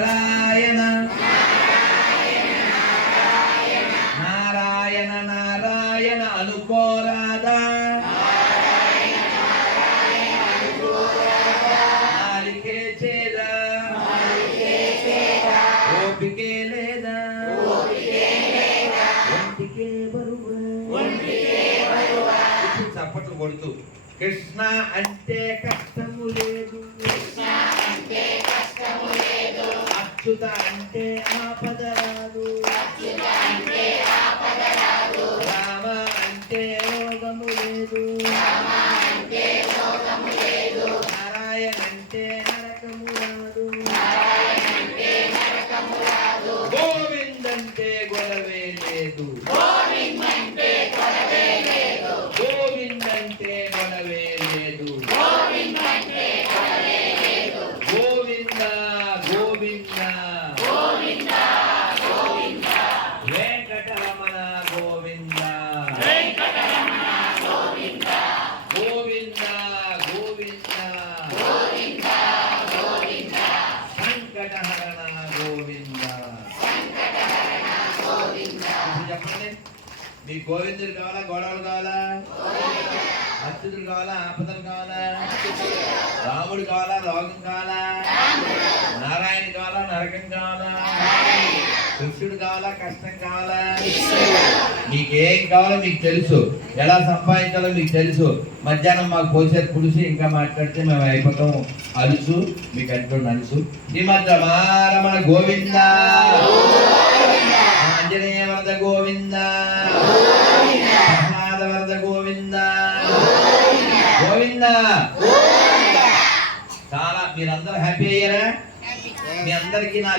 నారాయణ నారాయణ నారాయణ అనుకోరాదా నాలికే చేదా ఓపికే లేదా ఒంటికే బరువా చప్పట్లు కొడుతూ కృష్ణ అంటే కష్టము లేదు అచ్యుత అంటే ఆపద రాదు రామ అంటే రోగము లేదు నారాయణ అంటే నరకము రాదు గోవింద్ అంటే గొడవే లేదు గోవింద్ అంటే గొడవే లేదు గోవింద గోవింద వెంకటరమణ గోవింద గోవింద గోవింద సంకటహరణ గోవింద. చెప్పండి, మీ గోవిందుడు కావాలా గొడవలు కావాలా అచ్యుతుడు కావాలా ఆపదలు కావాలా రాముడు కావాలా రోగం కావాలా నారాయణ కావాలా నరకం కావాలా కృష్ణుడు కావాలా కష్టం కావాలా మీకేం కావాలో మీకు తెలుసు, ఎలా సంపాదించాలో మీకు తెలుసు. మధ్యాహ్నం మాకు పోసేది పులుసు, ఇంకా మాట్లాడితే మేము అయిపోతాం అలుసు, మీకు అంటున్న అలుసు. శ్రీమద్ రమారమణ గోవింద ఆంజనేయ వరద గోవింద వరద గోవింద గోవింద. చాలా మీరందరూ హ్యాపీ అయ్యారా? మీ అందరికీ నా